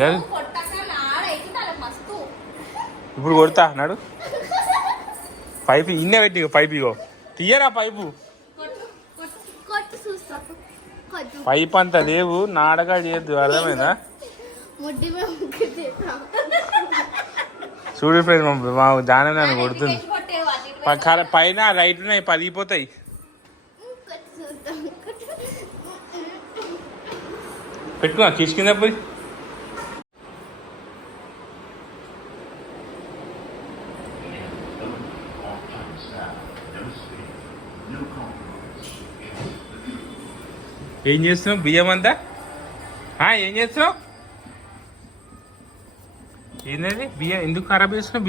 జరు ఇప్పుడు కొడతా అన్నాడు. పైపు ఇన్న పెట్టి పైపు ఇగో తీయరా పైపు. పైప్ అంత లేవు నాడగా చేయొద్దు అర్థమైందా. చూడు ఫ్రెండ్ మా దాని నన్ను కొడుతుంది. పైన రైట్ ఉన్నాయి పలిగిపోతాయి. పెట్టుకున్నా తీసుకుందా పోయి. ఏం చేస్తున్నావు బియ్యం అంతా? ఏం చేస్తున్నావు? ఏంటది బియ్యం ఎందుకు ఖరాబ్ చేస్తున్నావు?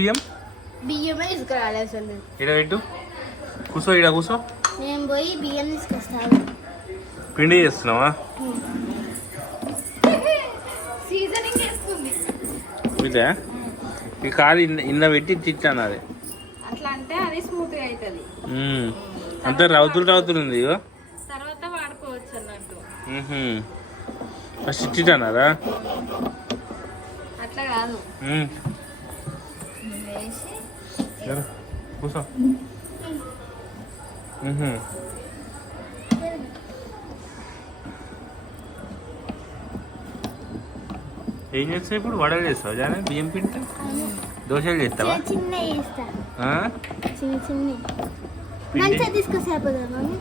బియ్యమే తీసుకురాలి అసలు. ఇక్కడ పెట్టు, కూర్చో, ఇక్కడ కూర్చో. నేను పోయి బియ్యం తీసుకొస్తాను. పిండి చేస్తున్నావా? సీజనింగ్ చేస్తుంది ఇదే ఈ కాలు ఇన్న పెట్టి తిట్టాను. అది అట్లా అంటే అది స్మూత్ గా అవుతుంది. అంతా రౌతులు ఉంది ఇగో. తర్వాత వాడుకోవచ్చు అన్నట్టు. ఫస్ట్ తిట్టానారా? అట్లా కాదు. కూర్చో. ఏం చేస్తావు ఇప్పుడు? వడలు చేస్తావు జానే బియ్యం పిండి? దోశలు చేస్తావా? చిన్న చేస్తా, చిన్న పిండి తీసుకొస్తే అయిపోతుంది మమ్మీ.